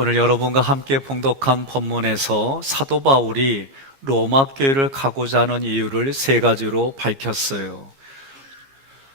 오늘 여러분과 함께 봉독한 본문에서 사도 바울이 로마 교회를 가고자 하는 이유를 세 가지로 밝혔어요.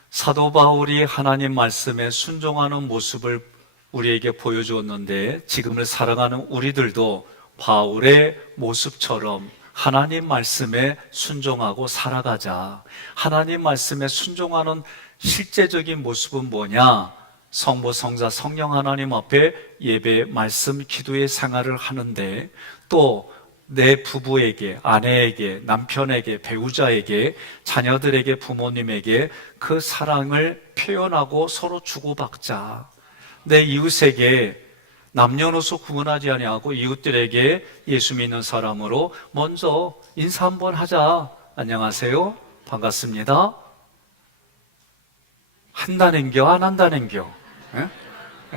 사도 바울이 하나님 말씀에 순종하는 모습을 우리에게 보여주었는데, 지금을 살아가는 우리들도 바울의 모습처럼 하나님 말씀에 순종하고 살아가자. 하나님 말씀에 순종하는 실제적인 모습은 뭐냐? 성부, 성자, 성령 하나님 앞에 예배, 말씀, 기도의 생활을 하는데, 또 내 부부에게, 아내에게, 남편에게, 배우자에게, 자녀들에게, 부모님에게 그 사랑을 표현하고 서로 주고받자. 내 이웃에게 남녀노소 구분하지 아니하고 이웃들에게 예수 믿는 사람으로 먼저 인사 한번 하자. 안녕하세요, 반갑습니다. 한다는겨, 안 한다는겨? 예?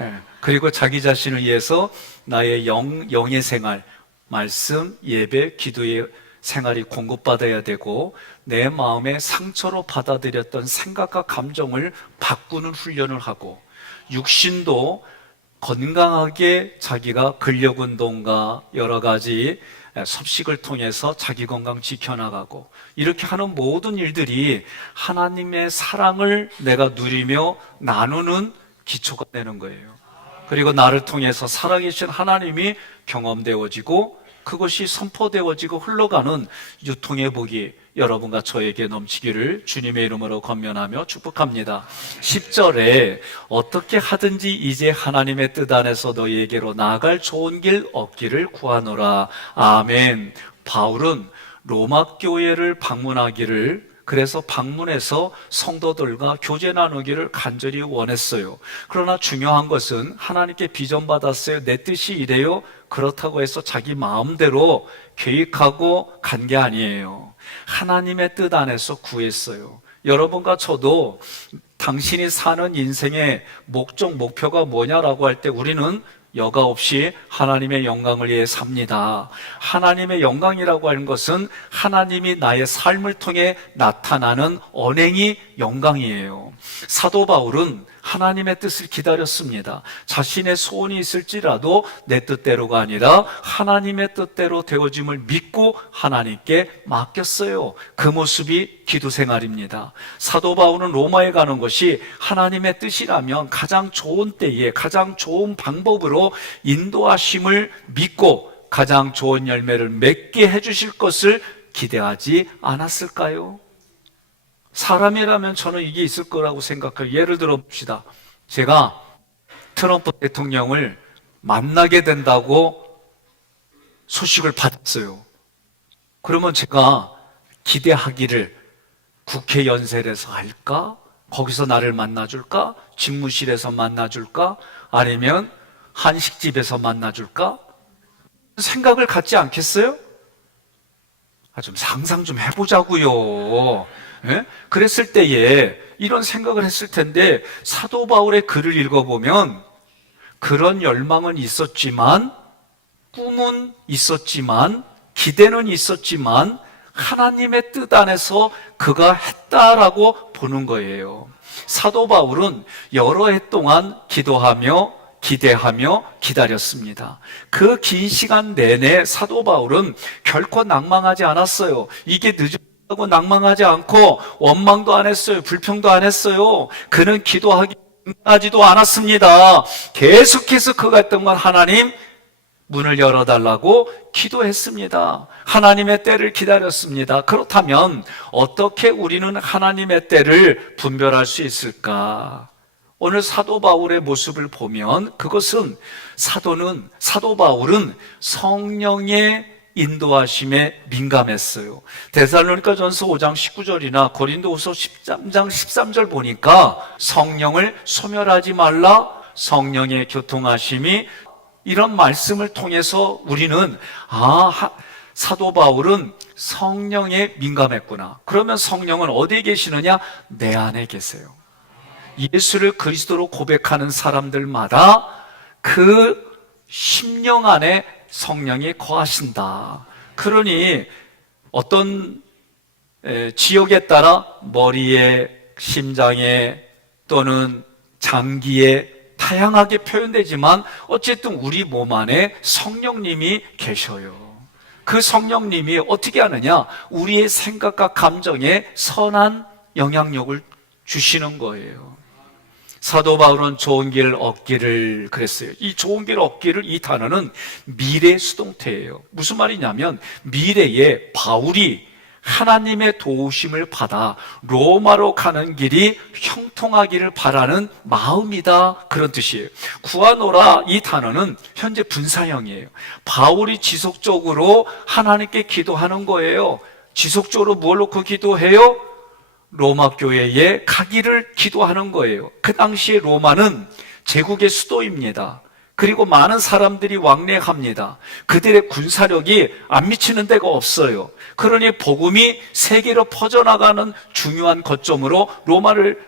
예. 그리고 자기 자신을 위해서 나의 영의 생활, 말씀, 예배, 기도의 생활이 공급받아야 되고, 내 마음에 상처로 받아들였던 생각과 감정을 바꾸는 훈련을 하고, 육신도 건강하게 자기가 근력운동과 여러 가지 섭식을 통해서 자기 건강 지켜나가고, 이렇게 하는 모든 일들이 하나님의 사랑을 내가 누리며 나누는 기초가 되는 거예요. 그리고 나를 통해서 살아계신 하나님이 경험되어지고, 그것이 선포되어지고 흘러가는 유통의 복이 여러분과 저에게 넘치기를 주님의 이름으로 권면하며 축복합니다. 10절에 어떻게 하든지 이제 하나님의 뜻 안에서 너희에게로 나아갈 좋은 길 얻기를 구하노라. 아멘. 바울은 로마 교회를 방문하기를, 그래서 방문해서 성도들과 교제 나누기를 간절히 원했어요. 그러나 중요한 것은 하나님께 비전 받았어요, 내 뜻이 이래요, 그렇다고 해서 자기 마음대로 계획하고 간 게 아니에요. 하나님의 뜻 안에서 구했어요. 여러분과 저도 당신이 사는 인생의 목적, 목표가 뭐냐라고 할 때 우리는 여과 없이 하나님의 영광을 위해 삽니다. 하나님의 영광이라고 하는 것은 하나님이 나의 삶을 통해 나타나는 언행이 영광이에요. 사도 바울은 하나님의 뜻을 기다렸습니다. 자신의 소원이 있을지라도 내 뜻대로가 아니라 하나님의 뜻대로 되어짐을 믿고 하나님께 맡겼어요. 그 모습이 기도 생활입니다. 사도 바울은 로마에 가는 것이 하나님의 뜻이라면 가장 좋은 때에 가장 좋은 방법으로 인도하심을 믿고 가장 좋은 열매를 맺게 해주실 것을 기대하지 않았을까요? 사람이라면 저는 이게 있을 거라고 생각해요. 예를 들어 봅시다. 제가 트럼프 대통령을 만나게 된다고 소식을 받았어요. 그러면 제가 기대하기를, 국회 연설에서 할까? 거기서 나를 만나줄까? 집무실에서 만나줄까? 아니면 한식집에서 만나줄까? 생각을 갖지 않겠어요? 좀 상상 좀 해보자고요. 예? 그랬을 때에 이런 생각을 했을 텐데, 사도 바울의 글을 읽어보면 그런 열망은 있었지만, 꿈은 있었지만, 기대는 있었지만 하나님의 뜻 안에서 그가 했다라고 보는 거예요. 사도 바울은 여러 해 동안 기도하며 기대하며 기다렸습니다. 그 긴 시간 내내 사도 바울은 결코 낭망하지 않았어요. 이게 늦었다고 낭망하지 않고 원망도 안 했어요. 불평도 안 했어요. 그는 기도하지도 않았습니다. 계속해서 그가 했던 건 하나님 문을 열어달라고 기도했습니다. 하나님의 때를 기다렸습니다. 그렇다면 어떻게 우리는 하나님의 때를 분별할 수 있을까? 오늘 사도 바울의 모습을 보면 그것은 사도 바울은 성령의 인도하심에 민감했어요. 데살로니가전서 5장 19절이나 고린도후서 13장 13절 보니까 성령을 소멸하지 말라, 성령의 교통하심이, 이런 말씀을 통해서 우리는 사도 바울은 성령에 민감했구나. 그러면 성령은 어디에 계시느냐? 내 안에 계세요. 예수를 그리스도로 고백하는 사람들마다 그 심령 안에 성령이 거하신다. 그러니 어떤 지역에 따라 머리에, 심장에 또는 장기에 다양하게 표현되지만 어쨌든 우리 몸 안에 성령님이 계셔요. 그 성령님이 어떻게 하느냐? 우리의 생각과 감정에 선한 영향력을 주시는 거예요. 사도 바울은 좋은 길 얻기를 그랬어요. 이 좋은 길 얻기를, 이 단어는 미래 수동태예요. 무슨 말이냐면 미래에 바울이 하나님의 도우심을 받아 로마로 가는 길이 형통하기를 바라는 마음이다, 그런 뜻이에요. 구하노라, 이 단어는 현재 분사형이에요. 바울이 지속적으로 하나님께 기도하는 거예요. 지속적으로 뭘 놓고 기도해요? 로마 교회에 가기를 기도하는 거예요. 그 당시에 로마는 제국의 수도입니다. 그리고 많은 사람들이 왕래합니다. 그들의 군사력이 안 미치는 데가 없어요. 그러니 복음이 세계로 퍼져나가는 중요한 거점으로 로마를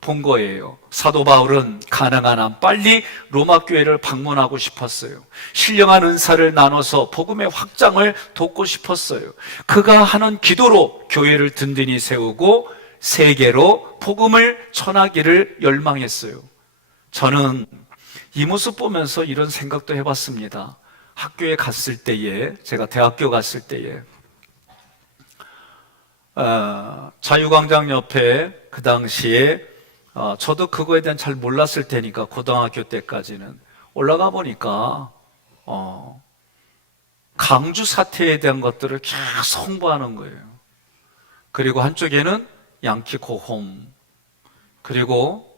본 거예요. 사도 바울은 가능한 한 빨리 로마 교회를 방문하고 싶었어요. 신령한 은사를 나눠서 복음의 확장을 돕고 싶었어요. 그가 하는 기도로 교회를 든든히 세우고 세계로 복음을 전하기를 열망했어요. 저는 이 모습 보면서 이런 생각도 해봤습니다. 학교에 갔을 때에, 제가 대학교 갔을 때에 자유광장 옆에 그 당시에 저도 그거에 대한 잘 몰랐을 테니까 고등학교 때까지는 올라가 보니까 강주 사태에 대한 것들을 계속 홍보하는 거예요. 그리고 한쪽에는 양키 고홈, 그리고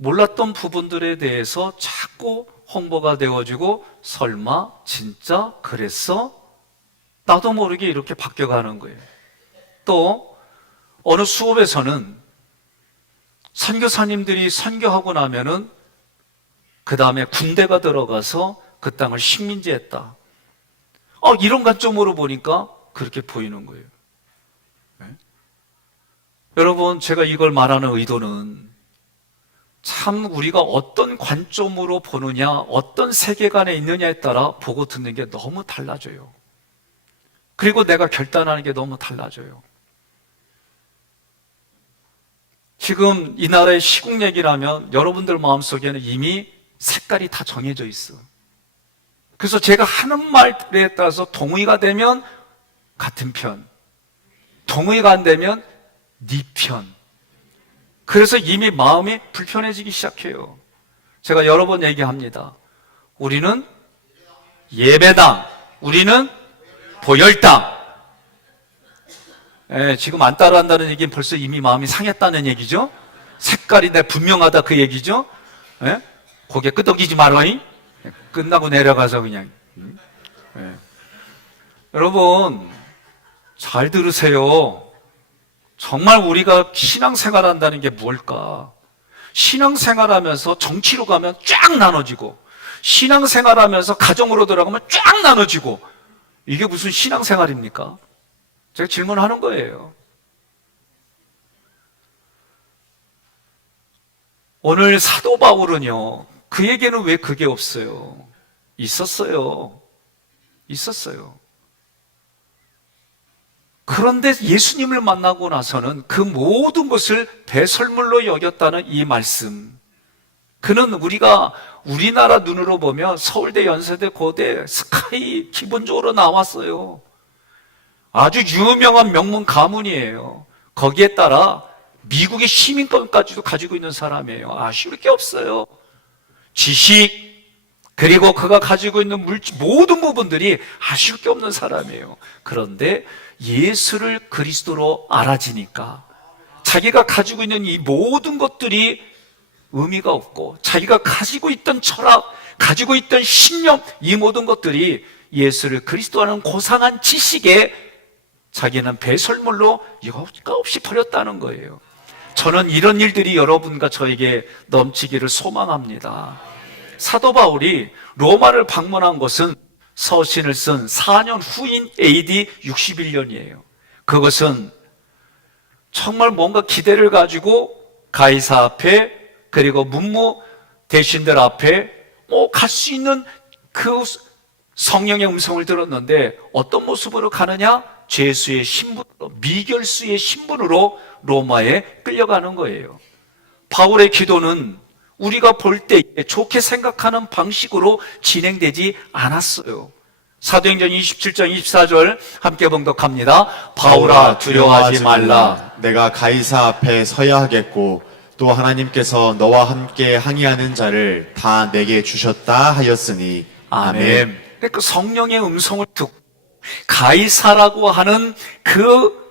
몰랐던 부분들에 대해서 자꾸 홍보가 되어지고 설마 진짜 그랬어? 나도 모르게 이렇게 바뀌어가는 거예요. 또 어느 수업에서는 선교사님들이 선교하고 나면은 그 다음에 군대가 들어가서 그 땅을 식민지했다. 이런 관점으로 보니까 그렇게 보이는 거예요. 네? 여러분, 제가 이걸 말하는 의도는 참 우리가 어떤 관점으로 보느냐, 어떤 세계관에 있느냐에 따라 보고 듣는 게 너무 달라져요. 그리고 내가 결단하는 게 너무 달라져요. 지금 이 나라의 시국 얘기라면 여러분들 마음속에는 이미 색깔이 다 정해져 있어. 그래서 제가 하는 말에 따라서 동의가 되면 같은 편, 동의가 안 되면 네 편. 그래서 이미 마음이 불편해지기 시작해요. 제가 여러 번 얘기합니다. 우리는 예배당, 우리는 보혈당. 지금 안 따라한다는 얘기는 벌써 이미 마음이 상했다는 얘기죠. 색깔이 내 분명하다, 그 얘기죠. 고개 끄덕이지 말아잉. 끝나고 내려가서 그냥. 여러분 잘 들으세요. 정말 우리가 신앙생활 한다는 게 뭘까? 신앙생활 하면서 정치로 가면 쫙 나눠지고, 신앙생활 하면서 가정으로 들어가면 쫙 나눠지고, 이게 무슨 신앙생활입니까? 제가 질문하는 거예요. 오늘 사도 바울은요, 그에게는 왜 그게 없어요? 있었어요. 있었어요. 그런데 예수님을 만나고 나서는 그 모든 것을 배설물로 여겼다는 이 말씀. 그는 우리가 우리나라 눈으로 보면 서울대, 연세대, 고대, 스카이 기본적으로 나왔어요. 아주 유명한 명문 가문이에요. 거기에 따라 미국의 시민권까지도 가지고 있는 사람이에요. 아쉬울 게 없어요. 지식, 그리고 그가 가지고 있는 모든 부분들이 아쉬울 게 없는 사람이에요. 그런데 예수를 그리스도로 알아지니까 자기가 가지고 있는 이 모든 것들이 의미가 없고, 자기가 가지고 있던 철학, 가지고 있던 신념, 이 모든 것들이 예수를 그리스도라는 고상한 지식에 자기는 배설물로 이것가 없이 버렸다는 거예요. 저는 이런 일들이 여러분과 저에게 넘치기를 소망합니다. 사도 바울이 로마를 방문한 것은 서신을 쓴 4년 후인 AD 61년이에요. 그것은 정말 뭔가 기대를 가지고 가이사 앞에, 그리고 문무 대신들 앞에 갈 수 있는 그 성령의 음성을 들었는데, 어떤 모습으로 가느냐? 죄수의 신분으로, 미결수의 신분으로 로마에 끌려가는 거예요. 바울의 기도는 우리가 볼 때 좋게 생각하는 방식으로 진행되지 않았어요. 사도행전 27장 24절 함께 봉독합니다. 바울아 두려워하지 말라. 내가 가이사 앞에 서야 하겠고 또 하나님께서 너와 함께 항의하는 자를 다 내게 주셨다 하였으니 아멘. 그러니까 성령의 음성을 듣고 가이사라고 하는 그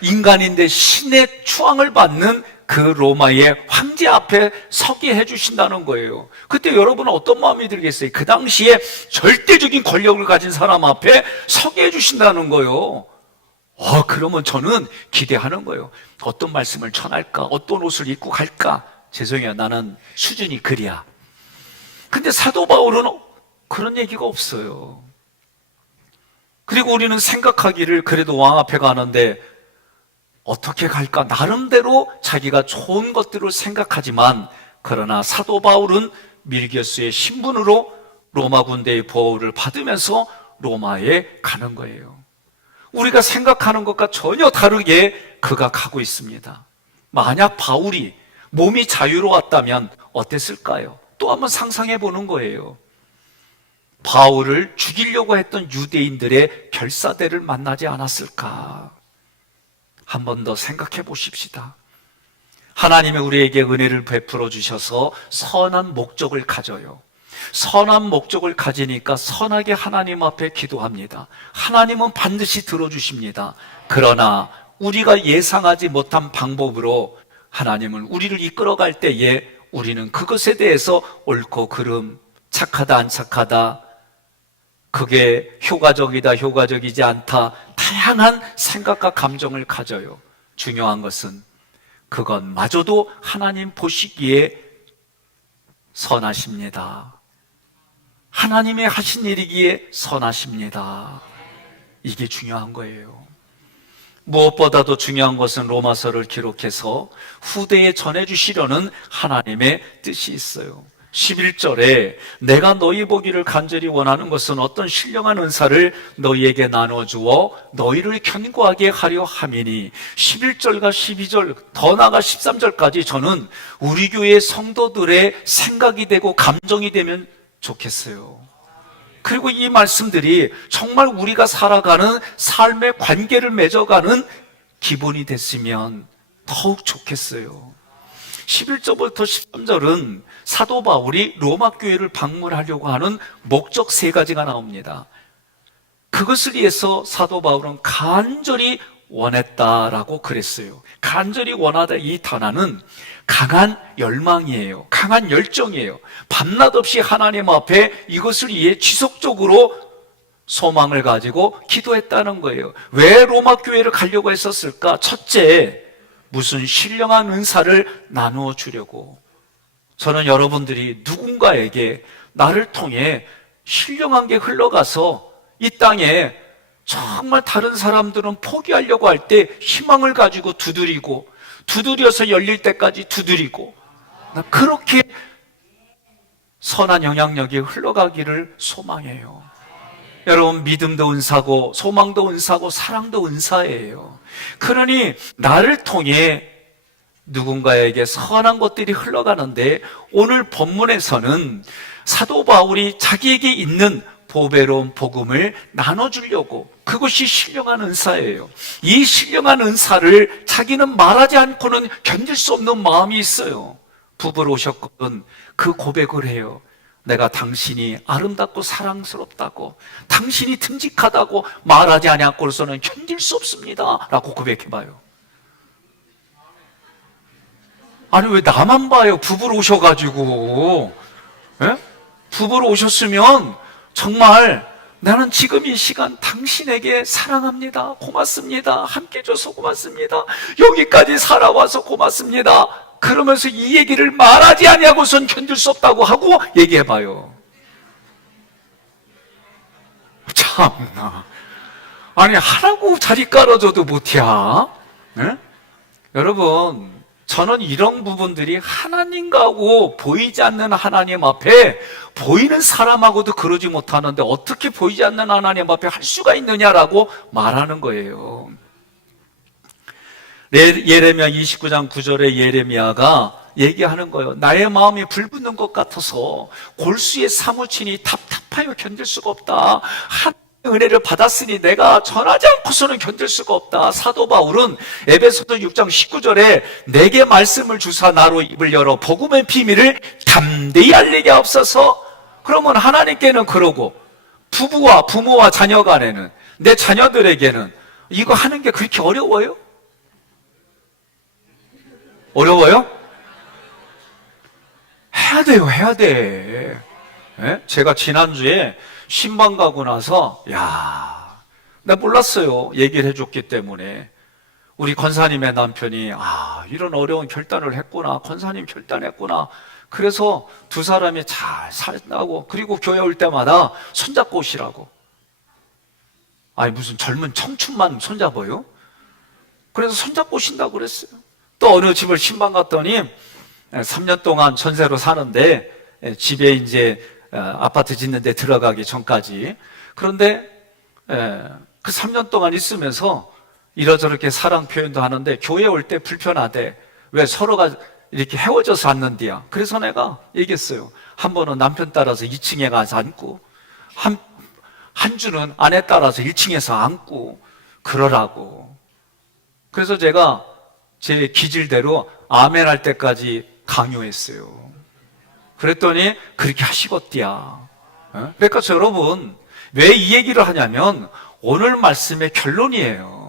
인간인데 신의 추앙을 받는 그 로마의 황제 앞에 서게 해주신다는 거예요. 그때 여러분은 어떤 마음이 들겠어요? 그 당시에 절대적인 권력을 가진 사람 앞에 서게 해주신다는 거예요. 그러면 저는 기대하는 거예요. 어떤 말씀을 전할까? 어떤 옷을 입고 갈까? 죄송해요. 나는 수준이 그리야. 근데 사도 바울은 그런 얘기가 없어요. 그리고 우리는 생각하기를 그래도 왕 앞에 가는데 어떻게 갈까? 나름대로 자기가 좋은 것들을 생각하지만 그러나 사도 바울은 밀교수의 신분으로 로마 군대의 보호를 받으면서 로마에 가는 거예요. 우리가 생각하는 것과 전혀 다르게 그가 가고 있습니다. 만약 바울이 몸이 자유로웠다면 어땠을까요? 또 한번 상상해 보는 거예요. 바울을 죽이려고 했던 유대인들의 결사대를 만나지 않았을까? 한 번 더 생각해 보십시다. 하나님이 우리에게 은혜를 베풀어 주셔서 선한 목적을 가져요. 선한 목적을 가지니까 선하게 하나님 앞에 기도합니다. 하나님은 반드시 들어주십니다. 그러나 우리가 예상하지 못한 방법으로 하나님은 우리를 이끌어갈 때에 우리는 그것에 대해서 옳고 그름, 착하다 안 착하다, 그게 효과적이다 효과적이지 않다, 다양한 생각과 감정을 가져요. 중요한 것은 그것마저도 하나님 보시기에 선하십니다. 하나님의 하신 일이기에 선하십니다. 이게 중요한 거예요. 무엇보다도 중요한 것은 로마서를 기록해서 후대에 전해주시려는 하나님의 뜻이 있어요. 11절에 내가 너희 보기를 간절히 원하는 것은 어떤 신령한 은사를 너희에게 나눠주어 너희를 견고하게 하려 함이니 11절과 12절 더 나아가 13절까지 저는 우리 교회 성도들의 생각이 되고 감정이 되면 좋겠어요. 그리고 이 말씀들이 정말 우리가 살아가는 삶의 관계를 맺어가는 기본이 됐으면 더욱 좋겠어요. 11절부터 13절은 사도 바울이 로마 교회를 방문하려고 하는 목적 세 가지가 나옵니다. 그것을 위해서 사도 바울은 간절히 원했다라고 그랬어요. 간절히 원하다 이 단어는 강한 열망이에요. 강한 열정이에요. 밤낮 없이 하나님 앞에 이것을 위해 지속적으로 소망을 가지고 기도했다는 거예요. 왜 로마 교회를 가려고 했었을까? 첫째, 무슨 신령한 은사를 나누어 주려고. 저는 여러분들이 누군가에게 나를 통해 신령한 게 흘러가서 이 땅에 정말 다른 사람들은 포기하려고 할 때 희망을 가지고 두드려서 열릴 때까지 두드리고, 그렇게 선한 영향력이 흘러가기를 소망해요. 여러분, 믿음도 은사고 소망도 은사고 사랑도 은사예요. 그러니 나를 통해 누군가에게 선한 것들이 흘러가는데 오늘 본문에서는 사도 바울이 자기에게 있는 보배로운 복음을 나눠주려고, 그것이 신령한 은사예요. 이 신령한 은사를 자기는 말하지 않고는 견딜 수 없는 마음이 있어요. 부부로 오셨거든 그 고백을 해요. 내가 당신이 아름답고 사랑스럽다고, 당신이 듬직하다고 말하지 않고서는 견딜 수 없습니다 라고 고백해봐요. 아니 왜 나만 봐요? 부부로 오셔가지고. 예? 부부로 오셨으면 정말 나는 지금 이 시간 당신에게 사랑합니다, 고맙습니다, 함께 해줘서 고맙습니다, 여기까지 살아와서 고맙습니다, 그러면서 이 얘기를 말하지 아니하고선 견딜 수 없다고 하고 얘기해봐요. 참나. 아니 하라고 자리 깔아줘도 못이야. 네? 여러분, 저는 이런 부분들이 하나님하고 보이지 않는 하나님 앞에 보이는 사람하고도 그러지 못하는데 어떻게 보이지 않는 하나님 앞에 할 수가 있느냐라고 말하는 거예요. 예레미야 29장 9절에 예레미야가 얘기하는 거예요. 나의 마음이 불붙는 것 같아서 골수에 사무치니 답답하여 견딜 수가 없다. 한 은혜를 받았으니 내가 전하지 않고서는 견딜 수가 없다. 사도 바울은 에베소서 6장 19절에 내게 말씀을 주사 나로 입을 열어 복음의 비밀을 담대히 알리게 하옵소서. 그러면 하나님께는 그러고 부부와 부모와 자녀 간에는, 내 자녀들에게는 이거 하는 게 그렇게 어려워요? 어려워요? 해야 돼요, 해야 돼. 예? 제가 지난주에 신방 가고 나서, 나 몰랐어요. 얘기를 해줬기 때문에. 우리 권사님의 남편이, 이런 어려운 결단을 했구나. 권사님 결단했구나. 그래서 두 사람이 잘 살다고, 그리고 교회 올 때마다 손잡고 오시라고. 무슨 젊은 청춘만 손잡아요? 그래서 손잡고 오신다고 그랬어요. 또 어느 집을 신방 갔더니 3년 동안 전세로 사는데, 집에 이제 아파트 짓는데 들어가기 전까지. 그런데 그 3년 동안 있으면서 이러저렇게 사랑 표현도 하는데 교회 올 때 불편하대. 왜 서로가 이렇게 헤어져서 앉는디야. 그래서 내가 얘기했어요. 한 번은 남편 따라서 2층에 가서 앉고, 한 주는 아내 따라서 1층에서 앉고 그러라고. 그래서 제가 제 기질대로 아멘 할 때까지 강요했어요. 그랬더니 그렇게 하시겠디야. 그러니까 여러분, 왜 이 얘기를 하냐면 오늘 말씀의 결론이에요.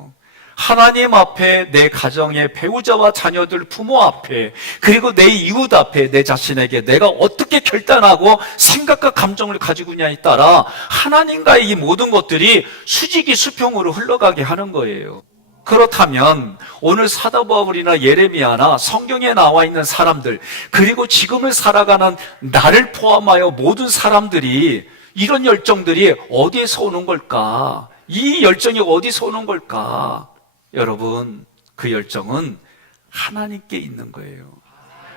하나님 앞에, 내 가정의 배우자와 자녀들, 부모 앞에, 그리고 내 이웃 앞에, 내 자신에게 내가 어떻게 결단하고 생각과 감정을 가지고 있냐에 따라 하나님과의 이 모든 것들이 수직이 수평으로 흘러가게 하는 거예요. 그렇다면 오늘 사도 바울이나 예레미야나 성경에 나와 있는 사람들, 그리고 지금을 살아가는 나를 포함하여 모든 사람들이 이런 열정들이 어디에서 오는 걸까? 이 열정이 어디서 오는 걸까? 여러분, 그 열정은 하나님께 있는 거예요.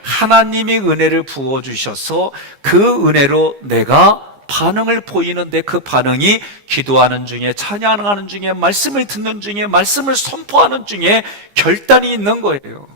하나님이 은혜를 부어주셔서 그 은혜로 내가 반응을 보이는데, 그 반응이 기도하는 중에, 찬양하는 중에, 말씀을 듣는 중에, 말씀을 선포하는 중에 결단이 있는 거예요.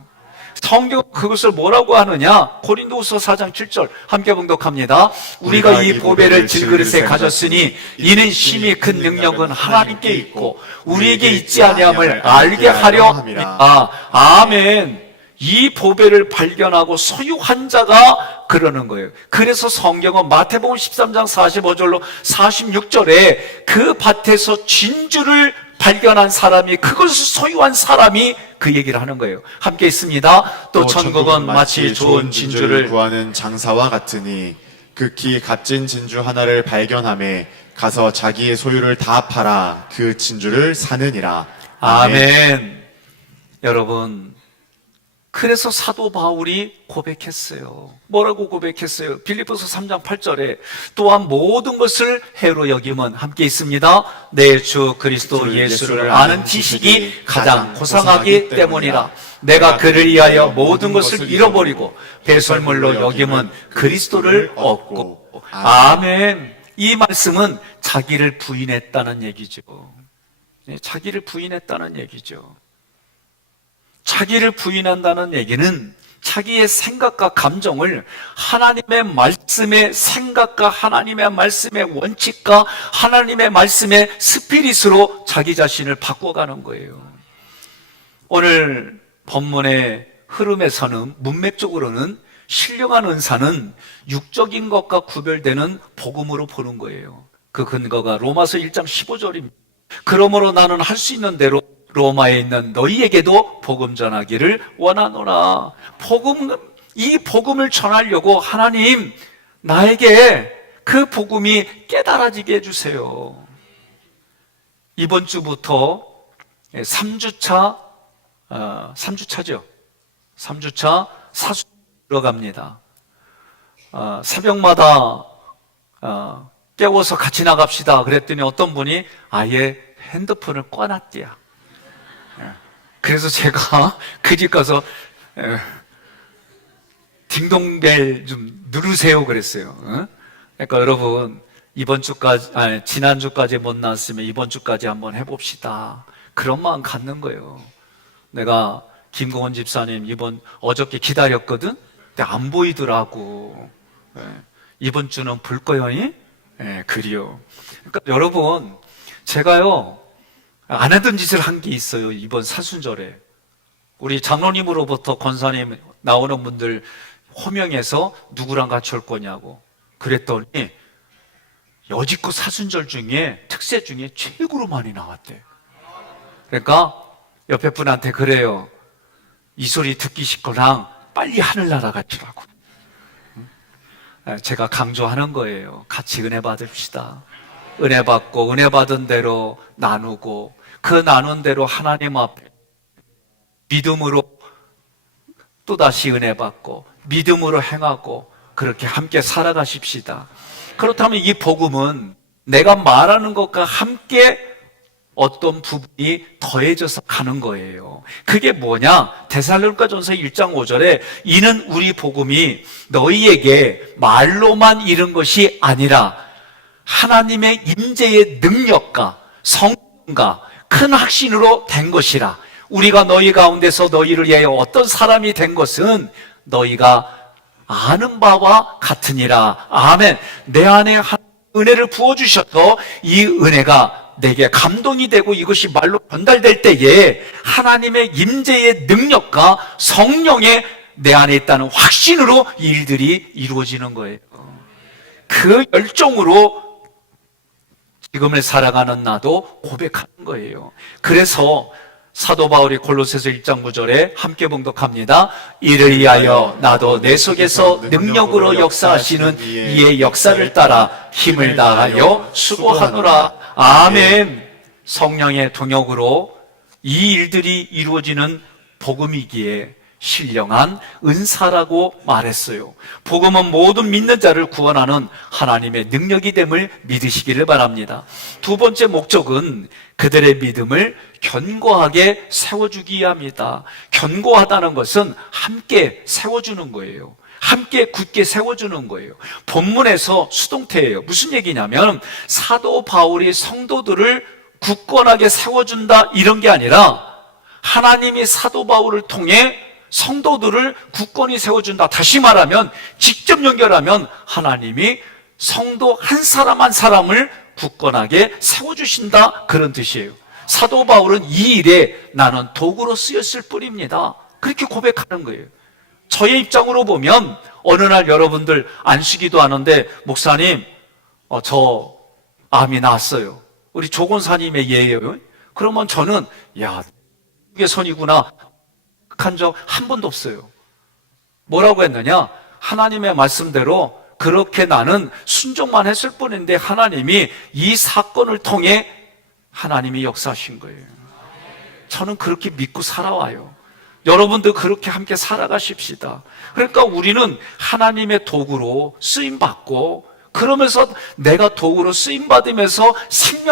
성경 그것을 뭐라고 하느냐? 고린도후서 4장 7절 함께 봉독합니다. 우리가 이 보배를 질그릇에 가졌으니 이는 심히 큰 능력은 하나님께 있고 우리에게 있지 아니함을 알게 하려 함이라. 아멘. 이 보배를 발견하고 소유한 자가 그러는 거예요. 그래서 성경은 마태복음 13장 45절로 46절에 그 밭에서 진주를 발견한 사람이, 그것을 소유한 사람이 그 얘기를 하는 거예요. 함께 있습니다. 또 천국은 마치 좋은 진주를 구하는 장사와 같으니 극히 값진 진주 하나를 발견함에 가서 자기의 소유를 다 팔아 그 진주를 사느니라. 아멘. 여러분, 그래서 사도 바울이 고백했어요. 뭐라고 고백했어요? 빌립보서 3장 8절에 또한 모든 것을 해로 여김은, 함께 있습니다. 내 주 그리스도 예수를 아는 지식이 가장 고상하기 때문이라. 내가 그를 위하여 모든 것을 잃어버리고 배설물로 여김은 그리스도를 얻고. 아멘. 이 말씀은 자기를 부인했다는 얘기죠. 자기를 부인했다는 얘기죠. 자기를 부인한다는 얘기는 자기의 생각과 감정을 하나님의 말씀의 생각과 하나님의 말씀의 원칙과 하나님의 말씀의 스피릿으로 자기 자신을 바꿔가는 거예요. 오늘 본문의 흐름에서는, 문맥적으로는 신령한 은사는 육적인 것과 구별되는 복음으로 보는 거예요. 그 근거가 로마서 1장 15절입니다. 그러므로 나는 할 수 있는 대로 로마에 있는 너희에게도 복음 전하기를 원하노라. 이 복음을 전하려고 하나님, 나에게 그 복음이 깨달아지게 해주세요. 이번 주부터 3주차죠. 3주차 사수 들어갑니다. 새벽마다 깨워서 같이 나갑시다 그랬더니 어떤 분이 아예 핸드폰을 꺼놨대요. 그래서 제가 그 집 가서 딩동벨 좀 누르세요 그랬어요. 그러니까 여러분, 지난주까지 못 나왔으면 이번 주까지 한번 해봅시다. 그런 마음 갖는 거예요. 내가 김공원 집사님 어저께 기다렸거든? 근데 안 보이더라고. 예. 이번 주는 볼 거요? 예, 그리요. 그러니까 여러분, 제가요, 안 하던 짓을 한 게 있어요. 이번 사순절에. 우리 장로님으로부터 권사님 나오는 분들 호명해서 누구랑 같이 올 거냐고. 그랬더니 여지껏 사순절 중에 특세 중에 최고로 많이 나왔대. 그러니까 옆에 분한테 그래요. 이 소리 듣기 싫거나 빨리 하늘나라 가시라고. 제가 강조하는 거예요. 같이 은혜 받읍시다. 은혜 받고 은혜 받은 대로 나누고 그 나눈 대로 하나님 앞에 믿음으로 또다시 은혜 받고 믿음으로 행하고 그렇게 함께 살아가십시다. 그렇다면 이 복음은 내가 말하는 것과 함께 어떤 부분이 더해져서 가는 거예요. 그게 뭐냐? 데살로니가전서 1장 5절에 이는 우리 복음이 너희에게 말로만 이른 것이 아니라 하나님의 임재의 능력과 성과 큰 확신으로 된 것이라. 우리가 너희 가운데서 너희를 위하여 어떤 사람이 된 것은 너희가 아는 바와 같으니라. 아멘. 내 안에 은혜를 부어주셔서 이 은혜가 내게 감동이 되고 이것이 말로 전달될 때에 하나님의 임재의 능력과 성령의 내 안에 있다는 확신으로 이 일들이 이루어지는 거예요. 그 열정으로 지금을 살아가는 나도 고백하는 거예요. 그래서 사도 바울이 골로새서 1장 9절에 함께 봉독합니다. 이를 위하여 나도 내 속에서 능력으로 역사하시는 이의 역사를 따라 힘을 다하여 수고하노라. 아멘. 성령의 동역으로 이 일들이 이루어지는 복음이기에 신령한 은사라고 말했어요. 복음은 모든 믿는 자를 구원하는 하나님의 능력이 됨을 믿으시기를 바랍니다. 두 번째 목적은 그들의 믿음을 견고하게 세워주기 위함이다. 견고하다는 것은 함께 세워주는 거예요. 함께 굳게 세워주는 거예요. 본문에서 수동태예요. 무슨 얘기냐면 사도 바울이 성도들을 굳건하게 세워준다 이런 게 아니라 하나님이 사도 바울을 통해 성도들을 굳건히 세워준다. 다시 말하면 직접 연결하면 하나님이 성도 한 사람 한 사람을 굳건하게 세워주신다 그런 뜻이에요. 사도 바울은 이 일에 나는 도구로 쓰였을 뿐입니다. 그렇게 고백하는 거예요. 저의 입장으로 보면 어느 날 여러분들 안식기도 하는데 목사님 저 암이 났어요. 우리 조건사님의 예예요. 그러면 저는 야 이게 선이구나 한 적 한 번도 없어요. 뭐라고 했느냐? 하나님의 말씀대로 그렇게 나는 순종만 했을 뿐인데 하나님이 이 사건을 통해 하나님이 역사하신 거예요. 저는 그렇게 믿고 살아와요. 여러분도 그렇게 함께 살아가십시다. 그러니까 우리는 하나님의 도구로 쓰임받고 그러면서 내가 도구로 쓰임받으면서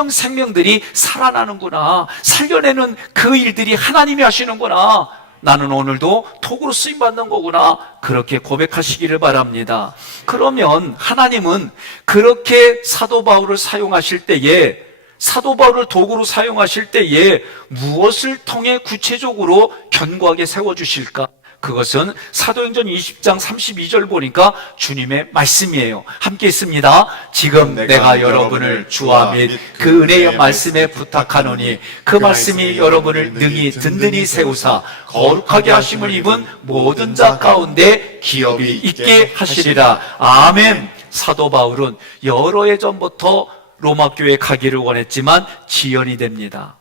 생명들이 살아나는구나. 살려내는 그 일들이 하나님이 하시는구나. 나는 오늘도 도구로 쓰임받는 거구나. 그렇게 고백하시기를 바랍니다. 그러면 하나님은 그렇게 사도 바울을 사용하실 때에 사도 바울을 도구로 사용하실 때에 무엇을 통해 구체적으로 견고하게 세워주실까? 그것은 사도행전 20장 32절 보니까 주님의 말씀이에요. 함께 있습니다. 지금 내가 여러분을 주와 및 그 은혜의 말씀에 부탁하노니 그 말씀이 여러분을 능히 든든히 세우사 거룩하게 하심을 입은 모든 자 가운데 기업이 있게 하시리라. 아멘. 사도 바울은 여러 해 전부터 로마 교회에 가기를 원했지만 지연이 됩니다.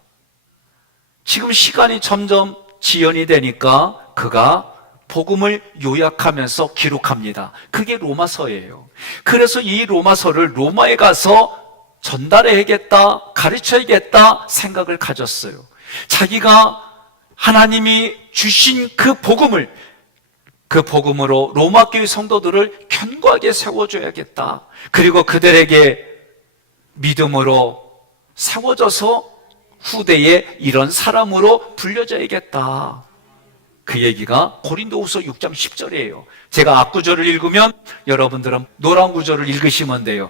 지금 시간이 점점 지연이 되니까 그가 복음을 요약하면서 기록합니다. 그게 로마서예요. 그래서 이 로마서를 로마에 가서 전달해야겠다, 가르쳐야겠다 생각을 가졌어요. 자기가 하나님이 주신 그 복음을 그 복음으로 로마 교회 성도들을 견고하게 세워줘야겠다. 그리고 그들에게 믿음으로 세워져서 후대에 이런 사람으로 불려져야겠다. 그 얘기가 고린도후서 6장 10절이에요. 제가 앞구절을 읽으면 여러분들은 노란 구절을 읽으시면 돼요.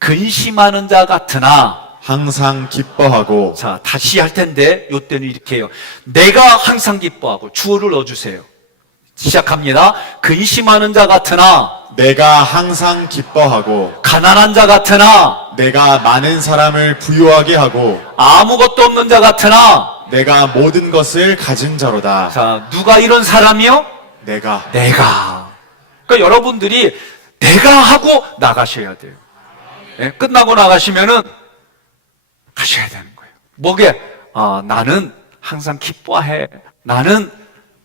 근심하는 자 같으나 항상 기뻐하고. 자, 다시 할 텐데 요때는 이렇게 해요. 내가 항상 기뻐하고 주어를 넣어주세요. 시작합니다. 근심하는 자 같으나 내가 항상 기뻐하고 가난한 자 같으나 내가 많은 사람을 부유하게 하고 아무것도 없는 자 같으나 내가 모든 것을 가진 자로다. 자, 누가 이런 사람이요? 내가 그러니까 여러분들이 내가 하고 나가셔야 돼요. 예? 끝나고 나가시면은 가셔야 되는 거예요. 뭐게? 나는 항상 기뻐해. 나는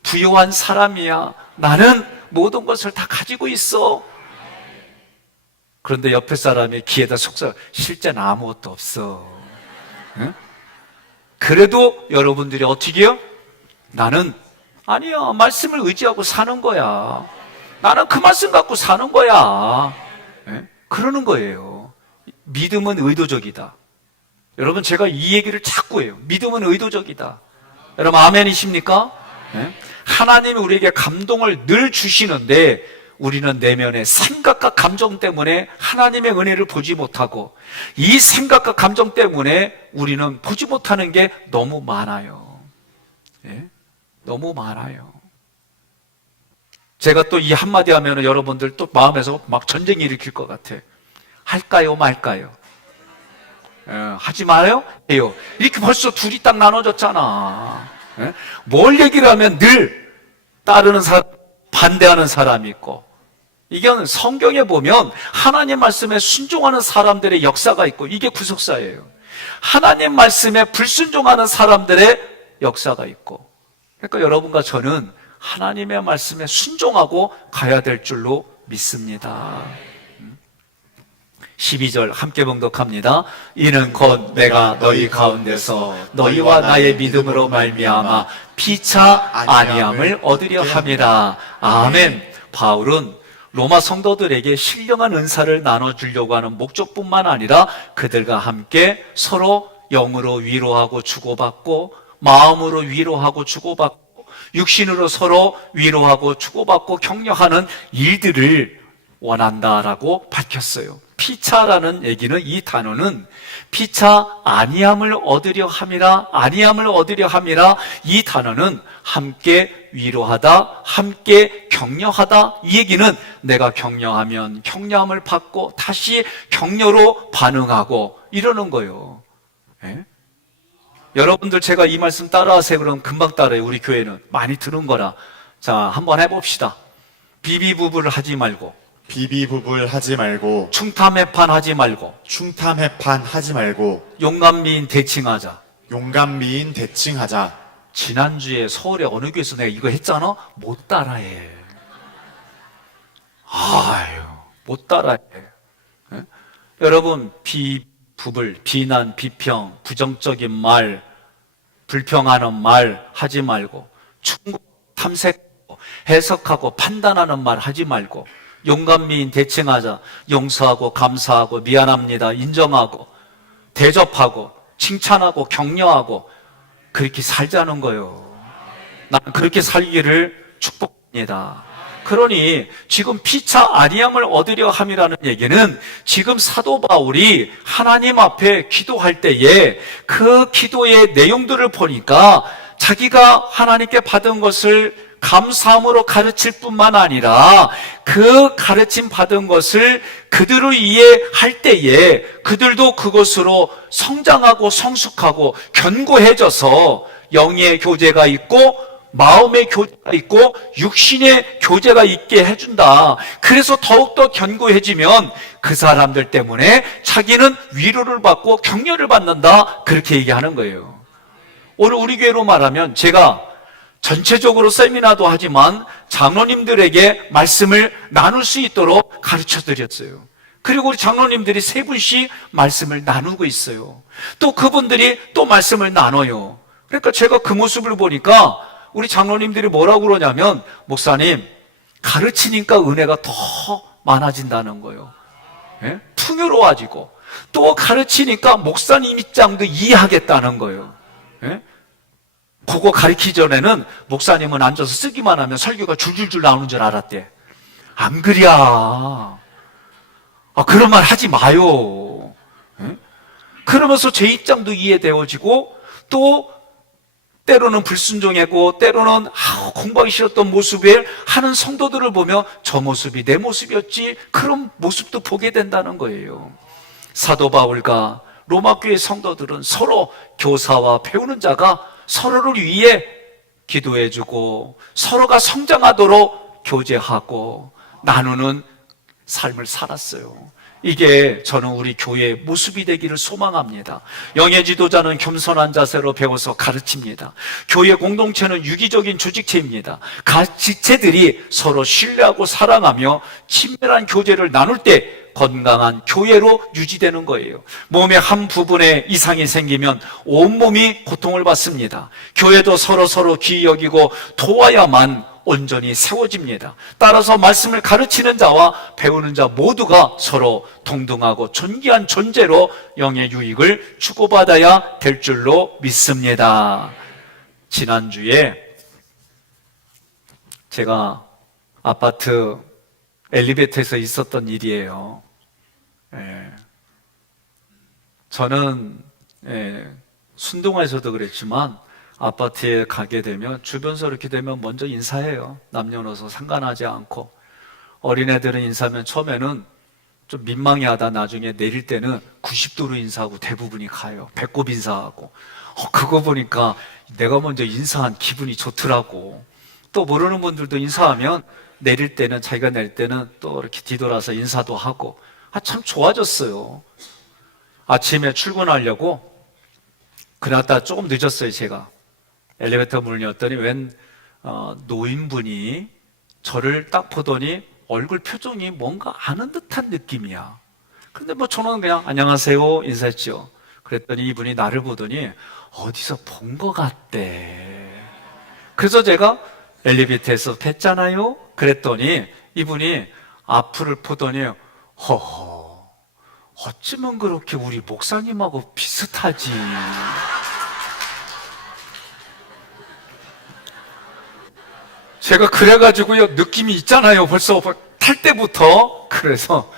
부유한 사람이야. 나는 모든 것을 다 가지고 있어. 그런데 옆에 사람이 귀에다 속삭여. 실제는 아무것도 없어. 예? 그래도 여러분들이 어떻게 해요? 나는 아니야. 말씀을 의지하고 사는 거야. 나는 그 말씀 갖고 사는 거야. 예? 그러는 거예요. 믿음은 의도적이다. 여러분, 제가 이 얘기를 자꾸 해요. 믿음은 의도적이다. 여러분, 아멘이십니까? 예? 하나님이 우리에게 감동을 늘 주시는데 우리는 내면의 생각과 감정 때문에 하나님의 은혜를 보지 못하고 이 생각과 감정 때문에 우리는 보지 못하는 게 너무 많아요. 예? 너무 많아요. 제가 또 이 한마디 하면 여러분들 또 마음에서 막 전쟁이 일으킬 것 같아. 할까요, 말까요? 하지 마요? 해요. 이렇게 벌써 둘이 딱 나눠졌잖아. 뭘 얘기를 하면 늘 따르는 사람, 반대하는 사람이 있고, 이건 성경에 보면 하나님 말씀에 순종하는 사람들의 역사가 있고, 이게 구속사예요. 하나님 말씀에 불순종하는 사람들의 역사가 있고, 그러니까 여러분과 저는 하나님의 말씀에 순종하고 가야 될 줄로 믿습니다. 12절 함께 봉독합니다. 이는 곧 내가 너희 가운데서 너희와 나의 믿음으로 말미암아 피차 아니함을 얻으려 함이라. 아멘. 바울은 로마 성도들에게 신령한 은사를 나눠주려고 하는 목적뿐만 아니라 그들과 함께 서로 영으로 위로하고 주고받고 마음으로 위로하고 주고받고 육신으로 서로 위로하고 주고받고 격려하는 일들을 원한다라고 밝혔어요. 피차라는 얘기는, 이 단어는 피차 아니함을 얻으려 함이라, 아니함을 얻으려 함이라, 이 단어는 함께 위로하다, 함께 격려하다. 이 얘기는 내가 격려하면 격려함을 받고 다시 격려로 반응하고 이러는 거예요. 예? 여러분들 제가 이 말씀 따라하세요. 그럼 금방 따라해요. 우리 교회는 많이 들은 거라. 자, 한번 해봅시다. 비비부부를 하지 말고, 비비부불 하지 말고 충탐해판 하지 말고, 충탐해판 하지 말고 용감미인 대칭하자. 용감미인 대칭하자. 지난주에 서울에 어느 교회에서 내가 이거 했잖아? 못 따라해. 아유, 못 따라해. 예? 여러분, 비부불, 비난, 비평, 부정적인 말, 불평하는 말 하지 말고, 충고, 탐색하고, 해석하고, 판단하는 말 하지 말고, 용감미인 대칭하자. 용서하고 감사하고 미안합니다 인정하고 대접하고 칭찬하고 격려하고 그렇게 살자는 거예요. 나는 그렇게 살기를 축복합니다. 그러니 지금 피차 아니함을 얻으려 함이라는 얘기는 지금 사도 바울이 하나님 앞에 기도할 때에 그 기도의 내용들을 보니까 자기가 하나님께 받은 것을 감사함으로 가르칠 뿐만 아니라 그 가르침 받은 것을 그들을 이해할 때에 그들도 그것으로 성장하고 성숙하고 견고해져서 영의 교제가 있고 마음의 교제가 있고 육신의 교제가 있게 해준다. 그래서 더욱더 견고해지면 그 사람들 때문에 자기는 위로를 받고 격려를 받는다. 그렇게 얘기하는 거예요. 오늘 우리 교회로 말하면 제가 전체적으로 세미나도 하지만 장로님들에게 말씀을 나눌 수 있도록 가르쳐 드렸어요. 그리고 우리 장로님들이 세 분씩 말씀을 나누고 있어요. 또 그분들이 또 말씀을 나눠요. 그러니까 제가 그 모습을 보니까 우리 장로님들이 뭐라고 그러냐면, 목사님, 가르치니까 은혜가 더 많아진다는 거예요. 예? 풍요로워지고, 또 가르치니까 목사님 입장도 이해하겠다는 거예요. 예? 그거 가르치기 전에는 목사님은 앉아서 쓰기만 하면 설교가 줄줄줄 나오는 줄 알았대. 안 그랴. 그런 말 하지 마요. 예? 그러면서 제 입장도 이해되어지고 또 때로는 불순종하고 때로는 공부하기 싫었던 모습을 하는 성도들을 보며 저 모습이 내 모습이었지, 그런 모습도 보게 된다는 거예요. 사도 바울과 로마 교회 성도들은 서로 교사와 배우는 자가 서로를 위해 기도해주고 서로가 성장하도록 교제하고 나누는 삶을 살았어요. 이게 저는 우리 교회의 모습이 되기를 소망합니다. 영의 지도자는 겸손한 자세로 배워서 가르칩니다. 교회 공동체는 유기적인 조직체입니다. 각 지체들이 서로 신뢰하고 사랑하며 친밀한 교제를 나눌 때 건강한 교회로 유지되는 거예요. 몸의 한 부분에 이상이 생기면 온몸이 고통을 받습니다. 교회도 서로 귀히 여기고 도와야만 온전히 세워집니다. 따라서 말씀을 가르치는 자와 배우는 자 모두가 서로 동등하고 존귀한 존재로 영의 유익을 주고받아야 될 줄로 믿습니다. 지난주에 제가 아파트 엘리베이터에서 있었던 일이에요. 저는 순동에서도 그랬지만 아파트에 가게 되면 주변서 이렇게 되면 먼저 인사해요. 남녀노소 상관하지 않고. 어린애들은 인사하면 처음에는 좀 민망해하다 나중에 내릴 때는 90도로 인사하고 대부분이 가요. 배꼽 인사하고. 그거 보니까 내가 먼저 인사한 기분이 좋더라고. 또 모르는 분들도 인사하면 내릴 때는, 자기가 내릴 때는 또 이렇게 뒤돌아서 인사도 하고. 참 좋아졌어요. 아침에 출근하려고 그나마 조금 늦었어요. 제가 엘리베이터 문을 열었더니 웬 노인분이 저를 딱 보더니 얼굴 표정이 뭔가 아는 듯한 느낌이야. 근데 저는 그냥 안녕하세요 인사했죠. 그랬더니 이분이 나를 보더니 어디서 본 것 같대. 그래서 제가 엘리베이터에서 뵀잖아요 그랬더니 이분이 앞을 보더니 허허, 어쩌면 그렇게 우리 목사님하고 비슷하지. 제가 그래가지고요, 느낌이 있잖아요. 벌써 탈 때부터. 그래서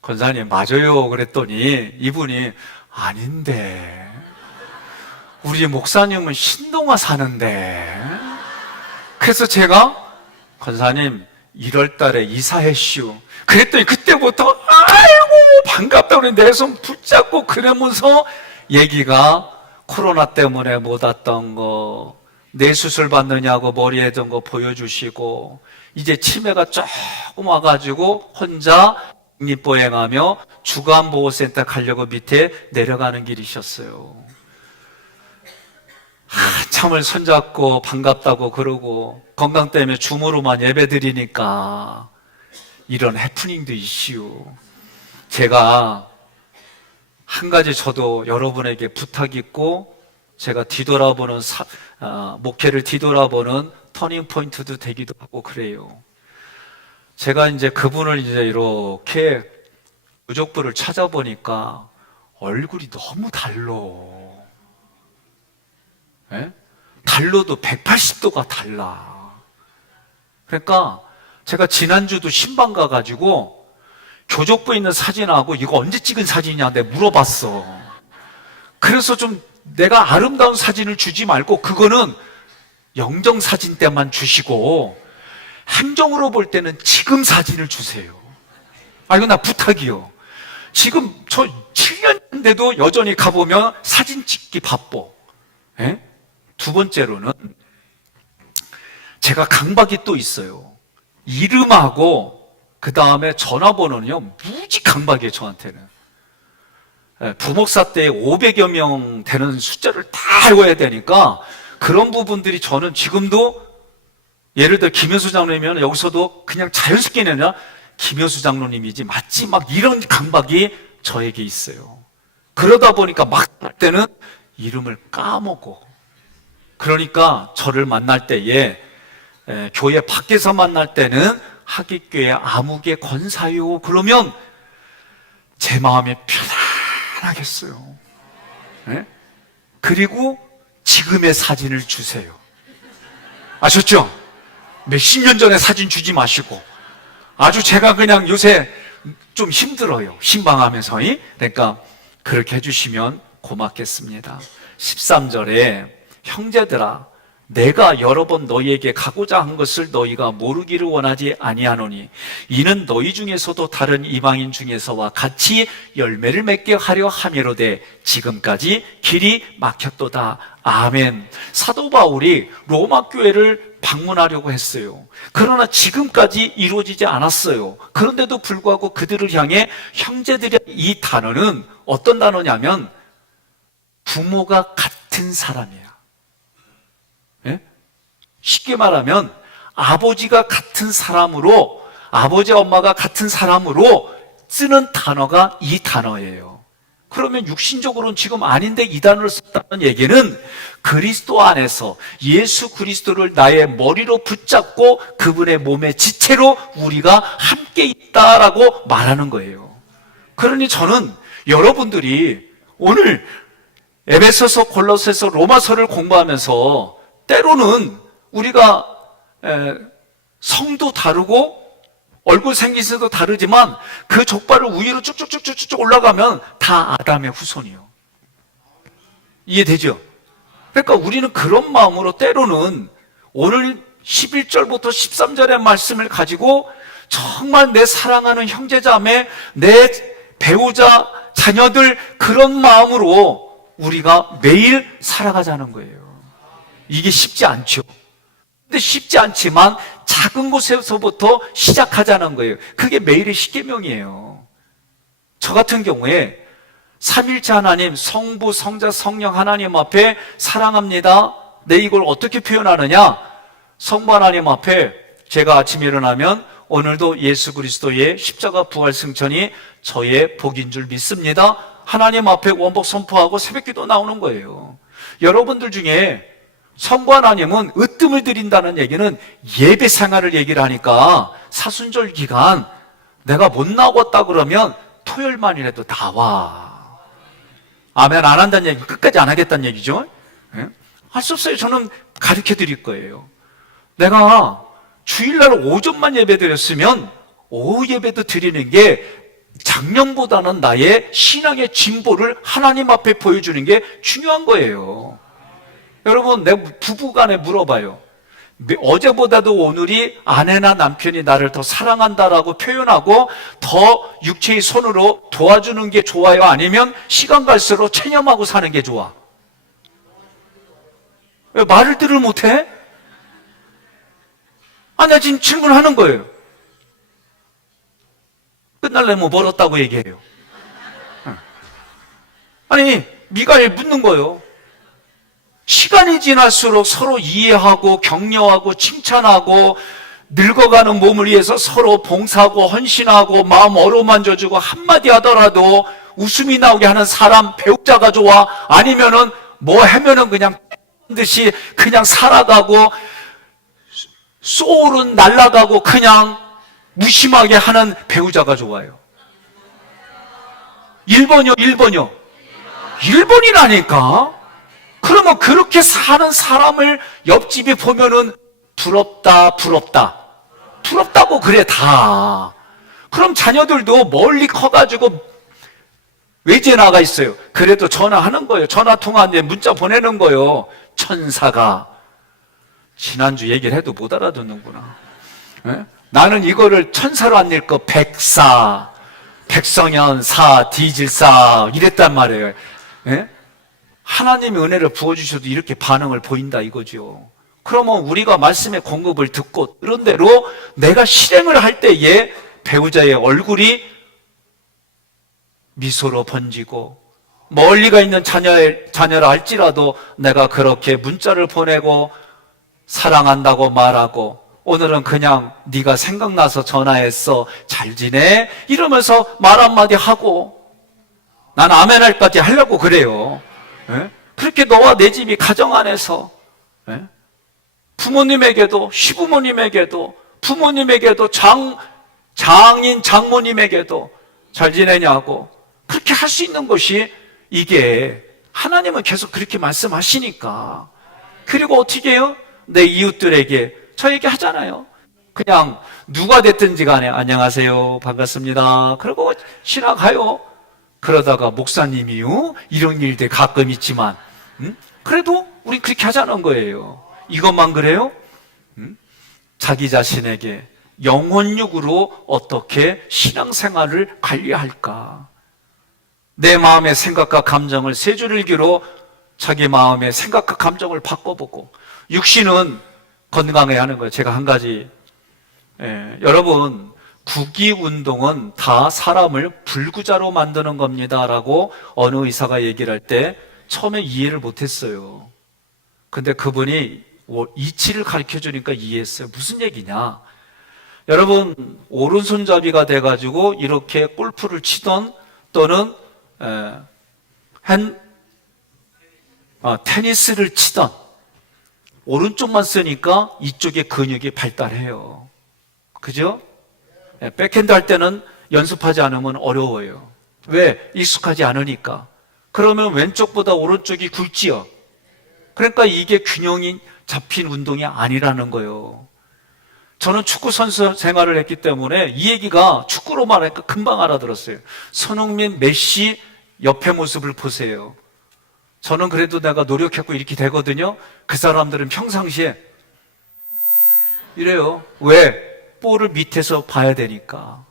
권사님 맞아요 그랬더니 이분이 아닌데 우리 목사님은 신동아 사는데. 그래서 제가 권사님 1월 달에 이사했슈 그랬더니 그때부터 아이고 반갑다고 그랬는데 내 손 붙잡고 그러면서 얘기가 코로나 때문에 못 왔던 거, 뇌 수술 받느냐고 머리 해던 거 보여주시고, 이제 치매가 조금 와가지고 혼자 독립보행하며 주간보호센터 가려고 밑에 내려가는 길이셨어요. 한참을 손잡고 반갑다고 그러고, 건강 때문에 줌으로만 예배 드리니까 이런 해프닝도 이슈. 제가 한 가지 저도 여러분에게 부탁이 있고, 제가 뒤돌아보는 목회를 뒤돌아보는 터닝 포인트도 되기도 하고 그래요. 제가 이제 그분을 이제 이렇게 유족부를 찾아보니까 얼굴이 너무 달로. 달로도 180도가 달라. 그러니까 제가 지난주도 신방 가가지고 교족부에 있는 사진하고 이거 언제 찍은 사진이냐 내가 물어봤어. 그래서 좀 내가 아름다운 사진을 주지 말고 그거는 영정사진 때만 주시고 행정으로 볼 때는 지금 사진을 주세요. 이거 나 부탁이요. 지금 저 7년인데도 여전히 가보면 사진 찍기 바빠. 두 번째로는 제가 강박이 또 있어요. 이름하고 그 다음에 전화번호는요, 무지 강박이에요, 저한테는. 부목사 때 500여 명 되는 숫자를 다 외워야 되니까 그런 부분들이 저는 지금도 예를 들어 김효수 장로님이면 여기서도 그냥 자연스럽게 내냐 김효수 장로님이지 맞지? 막 이런 강박이 저에게 있어요. 그러다 보니까 막 할 때는 이름을 까먹어. 그러니까 저를 만날 때에 교회 밖에서 만날 때는 하깃교회 아무개 권사요 그러면 제 마음이 편안하겠어요. 그리고 지금의 사진을 주세요. 아셨죠? 몇십 년 전에 사진 주지 마시고. 아주 제가 그냥 요새 좀 힘들어요, 신방하면서. 그러니까 그렇게 해주시면 고맙겠습니다. 13절에 형제들아 내가 여러 번 너희에게 가고자 한 것을 너희가 모르기를 원하지 아니하노니 이는 너희 중에서도 다른 이방인 중에서와 같이 열매를 맺게 하려 함이로되 지금까지 길이 막혔도다. 아멘. 사도 바울이 로마 교회를 방문하려고 했어요. 그러나 지금까지 이루어지지 않았어요. 그런데도 불구하고 그들을 향해 형제들이, 이 단어는 어떤 단어냐면 부모가 같은 사람이에요. 예? 쉽게 말하면 아버지가 같은 사람으로, 아버지 엄마가 같은 사람으로 쓰는 단어가 이 단어예요. 그러면 육신적으로는 지금 아닌데 이 단어를 썼다는 얘기는 그리스도 안에서 예수 그리스도를 나의 머리로 붙잡고 그분의 몸의 지체로 우리가 함께 있다라고 말하는 거예요. 그러니 저는 여러분들이 오늘 에베소서, 골로새서, 로마서를 공부하면서 때로는 우리가 성도 다르고 얼굴 생기서도 다르지만 그 족발을 위로 쭉쭉쭉쭉 올라가면 다 아담의 후손이요. 이해되죠? 그러니까 우리는 그런 마음으로 때로는 오늘 11절부터 13절의 말씀을 가지고 정말 내 사랑하는 형제자매, 내 배우자, 자녀들 그런 마음으로 우리가 매일 살아가자는 거예요. 이게 쉽지 않죠. 근데 쉽지 않지만 작은 곳에서부터 시작하자는 거예요. 그게 매일의 십계명이에요. 저 같은 경우에 삼일체 하나님, 성부, 성자, 성령 하나님 앞에 사랑합니다. 내 이걸 어떻게 표현하느냐? 성부 하나님 앞에 제가 아침에 일어나면 오늘도 예수 그리스도의 십자가 부활 승천이 저의 복인 줄 믿습니다. 하나님 앞에 원복 선포하고 새벽기도 나오는 거예요. 여러분들 중에 성부 하나님은 으뜸을 드린다는 얘기는 예배 생활을 얘기를 하니까 사순절 기간 내가 못 나왔다 그러면 토요일만이라도 나와. 아멘 안 한다는 얘기, 끝까지 안 하겠다는 얘기죠. 네? 할 수 없어요. 저는 가르쳐 드릴 거예요. 내가 주일날 오전만 예배 드렸으면 오후 예배도 드리는 게 작년보다는 나의 신앙의 진보를 하나님 앞에 보여주는 게 중요한 거예요. 여러분, 내 부부간에 물어봐요. 어제보다도 오늘이 아내나 남편이 나를 더 사랑한다라고 표현하고 더 육체의 손으로 도와주는 게 좋아요? 아니면 시간 갈수록 체념하고 사는 게 좋아? 왜 말을 들을 못해? 나 지금 질문하는 거예요. 끝날려면 멀었다고 얘기해요. 아니, 미가엘 묻는 거예요. 시간이 지날수록 서로 이해하고 격려하고 칭찬하고 늙어가는 몸을 위해서 서로 봉사하고 헌신하고 마음 어루만져주고 한마디 하더라도 웃음이 나오게 하는 사람, 배우자가 좋아? 아니면은 뭐 하면은 그냥 듯이 그냥 살아가고 소울은 날아가고 그냥 무심하게 하는 배우자가 좋아요? 1번이요, 1번이요. 1번이라니까? 그러면 그렇게 사는 사람을 옆집에 보면은 부럽다, 부럽다. 부럽다고 그래, 다. 그럼 자녀들도 멀리 커가지고 외지에 나가 있어요. 그래도 전화하는 거예요. 전화 통화인데 문자 보내는 거예요. 천사가. 지난주 얘기를 해도 못 알아듣는구나. 네? 나는 이거를 천사로 안 읽고 백사, 백성현사, 디질사 이랬단 말이에요. 네? 하나님의 은혜를 부어주셔도 이렇게 반응을 보인다 이거죠. 그러면 우리가 말씀의 공급을 듣고 그런 대로 내가 실행을 할 때에 배우자의 얼굴이 미소로 번지고 멀리가 있는 자녀라 할지라도 내가 그렇게 문자를 보내고 사랑한다고 말하고 오늘은 그냥 네가 생각나서 전화했어 잘 지내? 이러면서 말 한마디 하고 난 아멘 할까지 하려고 그래요. 예? 그렇게 너와 내 집이 가정 안에서 예? 부모님에게도 시부모님에게도 부모님에게도 장인 장모님에게도 잘 지내냐고 그렇게 할 수 있는 것이 이게 하나님은 계속 그렇게 말씀하시니까. 그리고 어떻게 해요? 내 이웃들에게 저 얘기 하잖아요. 그냥 누가 됐든지 간에 안녕하세요 반갑습니다 그러고 지나가요. 그러다가 목사님이요? 이런 일들 가끔 있지만, 그래도 우린 그렇게 하자는 거예요. 이것만 그래요? 자기 자신에게 영혼육으로 어떻게 신앙생활을 관리할까? 내 마음의 생각과 감정을 세 줄일기로 자기 마음의 생각과 감정을 바꿔보고, 육신은 건강해야 하는 거예요. 제가 한 가지, 여러분, 국기운동은 다 사람을 불구자로 만드는 겁니다 라고 어느 의사가 얘기를 할 때 처음에 이해를 못했어요. 근데 그분이 이치를 가르쳐 주니까 이해했어요. 무슨 얘기냐? 여러분, 오른손잡이가 돼가지고 이렇게 골프를 치던 또는 테니스를 치던 오른쪽만 쓰니까 이쪽의 근육이 발달해요. 그죠? 백핸드 할 때는 연습하지 않으면 어려워요. 왜? 익숙하지 않으니까. 그러면 왼쪽보다 오른쪽이 굵지요. 그러니까 이게 균형이 잡힌 운동이 아니라는 거예요. 저는 축구 선수 생활을 했기 때문에 이 얘기가 축구로만 하니까 금방 알아들었어요. 손흥민, 메시 옆에 모습을 보세요. 저는 그래도 내가 노력했고 이렇게 되거든요. 그 사람들은 평상시에 이래요. 왜? 볼을 밑에서 봐야 되니까.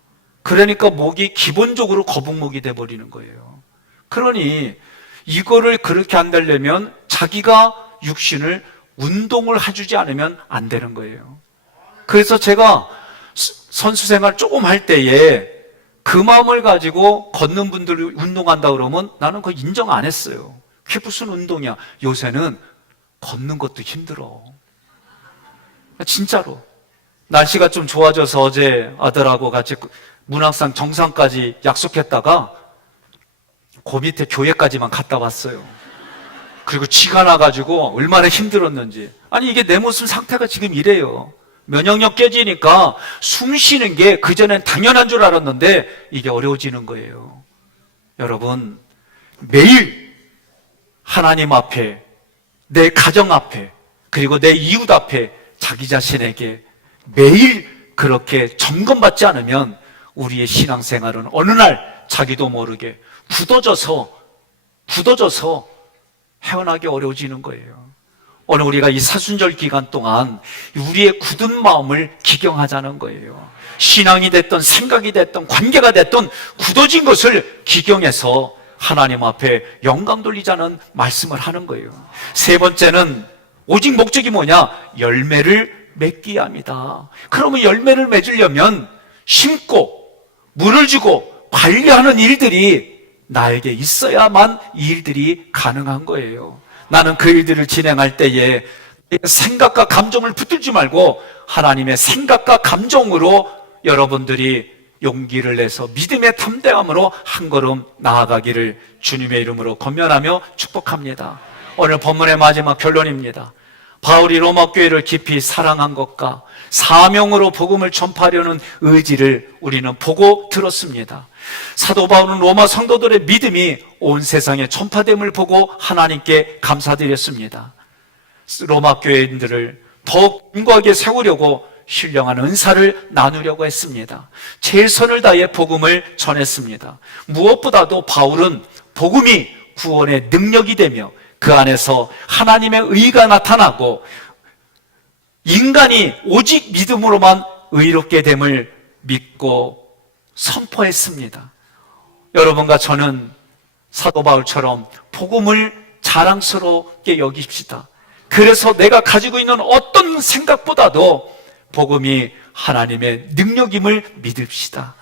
그러니까 목이 기본적으로 거북목이 돼버리는 거예요. 그러니 이거를 그렇게 안 되려면 자기가 육신을 운동을 해주지 않으면 안 되는 거예요. 그래서 제가 선수 생활 조금 할 때에 그 마음을 가지고 걷는 분들이 운동한다 그러면 나는 그거 인정 안 했어요. 그게 무슨 운동이야. 요새는 걷는 것도 힘들어. 진짜로. 날씨가 좀 좋아져서 어제 아들하고 같이 문학산 정상까지 약속했다가 그 밑에 교회까지만 갔다 왔어요. 그리고 쥐가 나가지고 얼마나 힘들었는지. 아니 이게 내 모습 상태가 지금 이래요. 면역력 깨지니까 숨 쉬는 게 그전엔 당연한 줄 알았는데 이게 어려워지는 거예요. 여러분, 매일 하나님 앞에, 내 가정 앞에, 그리고 내 이웃 앞에 자기 자신에게 매일 그렇게 점검받지 않으면 우리의 신앙생활은 어느 날 자기도 모르게 굳어져서 헤어나기 어려워지는 거예요. 오늘 우리가 이 사순절 기간 동안 우리의 굳은 마음을 기경하자는 거예요. 신앙이 됐든 생각이 됐든 관계가 됐든 굳어진 것을 기경해서 하나님 앞에 영광 돌리자는 말씀을 하는 거예요. 세 번째는 오직 목적이 뭐냐? 열매를 맺기 합니다. 그러면 열매를 맺으려면 심고 물을 주고 관리하는 일들이 나에게 있어야만 이 일들이 가능한 거예요. 나는 그 일들을 진행할 때에 생각과 감정을 붙들지 말고 하나님의 생각과 감정으로 여러분들이 용기를 내서 믿음의 담대함으로 한 걸음 나아가기를 주님의 이름으로 권면하며 축복합니다. 오늘 본문의 마지막 결론입니다. 바울이 로마 교회를 깊이 사랑한 것과 사명으로 복음을 전파하려는 의지를 우리는 보고 들었습니다. 사도 바울은 로마 성도들의 믿음이 온 세상에 전파됨을 보고 하나님께 감사드렸습니다. 로마 교회인들을 더욱 견고하게 세우려고 신령한 은사를 나누려고 했습니다. 최선을 다해 복음을 전했습니다. 무엇보다도 바울은 복음이 구원의 능력이 되며 그 안에서 하나님의 의가 나타나고 인간이 오직 믿음으로만 의롭게 됨을 믿고 선포했습니다. 여러분과 저는 사도 바울처럼 복음을 자랑스럽게 여깁시다. 그래서 내가 가지고 있는 어떤 생각보다도 복음이 하나님의 능력임을 믿읍시다.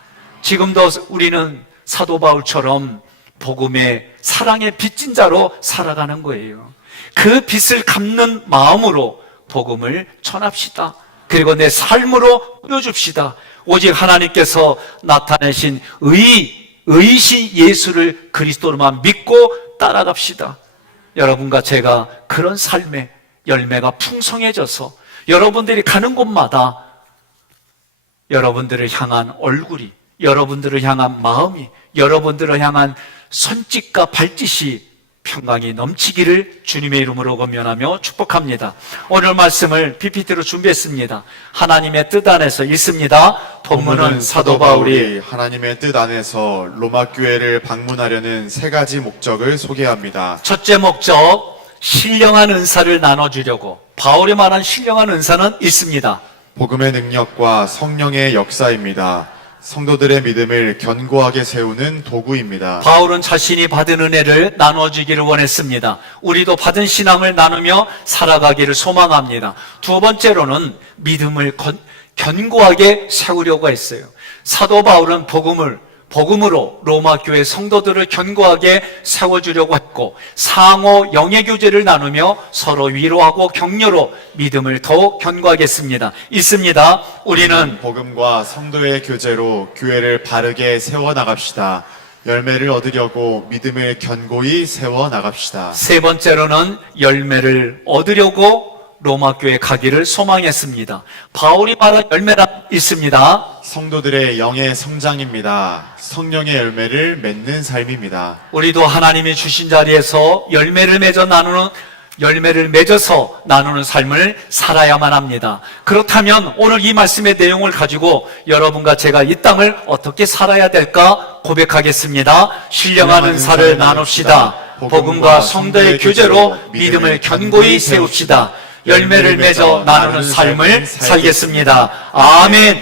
지금도 우리는 사도 바울처럼 복음의 사랑의 빚진 자로 살아가는 거예요. 그 빚을 갚는 마음으로 복음을 전합시다. 그리고 내 삶으로 보여줍시다. 오직 하나님께서 나타내신 의이신 예수를 그리스도로만 믿고 따라갑시다. 여러분과 제가 그런 삶의 열매가 풍성해져서 여러분들이 가는 곳마다 여러분들을 향한 얼굴이, 여러분들을 향한 마음이, 여러분들을 향한 손짓과 발짓이 평강이 넘치기를 주님의 이름으로 권면하며 축복합니다. 오늘 말씀을 PPT로 준비했습니다. 하나님의 뜻 안에서 읽습니다. 본문은 사도 바울이 하나님의 뜻 안에서 로마 교회를 방문하려는 세 가지 목적을 소개합니다. 첫째 목적, 신령한 은사를 나눠주려고. 바울이 말한 신령한 은사는 있습니다. 복음의 능력과 성령의 역사입니다. 성도들의 믿음을 견고하게 세우는 도구입니다. 바울은 자신이 받은 은혜를 나눠주기를 원했습니다. 우리도 받은 신앙을 나누며 살아가기를 소망합니다. 두 번째로는 믿음을 견고하게 세우려고 했어요. 사도 바울은 복음으로 로마 교회 성도들을 견고하게 세워주려고 했고, 상호 영예 교제를 나누며 서로 위로하고 격려로 믿음을 더욱 견고하게 했습니다. 있습니다. 우리는 복음과 성도의 교제로 교회를 바르게 세워나갑시다. 열매를 얻으려고 믿음을 견고히 세워나갑시다. 세 번째로는 열매를 얻으려고 로마 교회 가기를 소망했습니다. 바울이 말한 열매란 있습니다. 성도들의 영의 성장입니다. 성령의 열매를 맺는 삶입니다. 우리도 하나님이 주신 자리에서 열매를 맺어서 나누는 삶을 살아야만 합니다. 그렇다면 오늘 이 말씀의 내용을 가지고 여러분과 제가 이 땅을 어떻게 살아야 될까 고백하겠습니다. 신령한 은사를 나눕시다. 복음과 성도의 교제로 믿음을 견고히 세웁시다. 열매를 맺어 나누는 삶을 살겠습니다. 아멘.